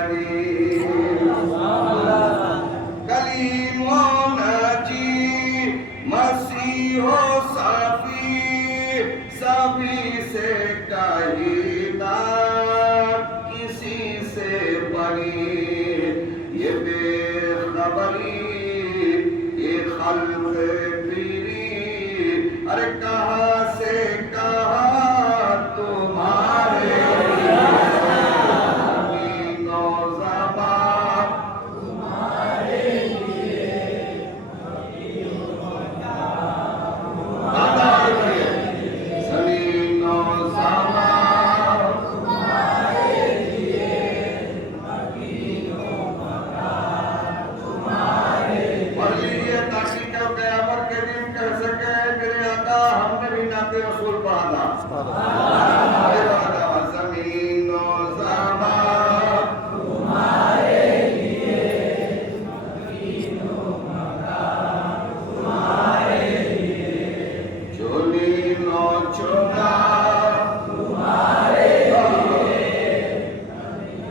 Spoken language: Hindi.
करीम कलीमो नाजी मसीहो साफी सभी से कहीदा किसी से बड़ी ये बेखबरी ये खल्क पीरी अरे कहाँ से कहाँ तुम्हारे रसूल पढ़ा था।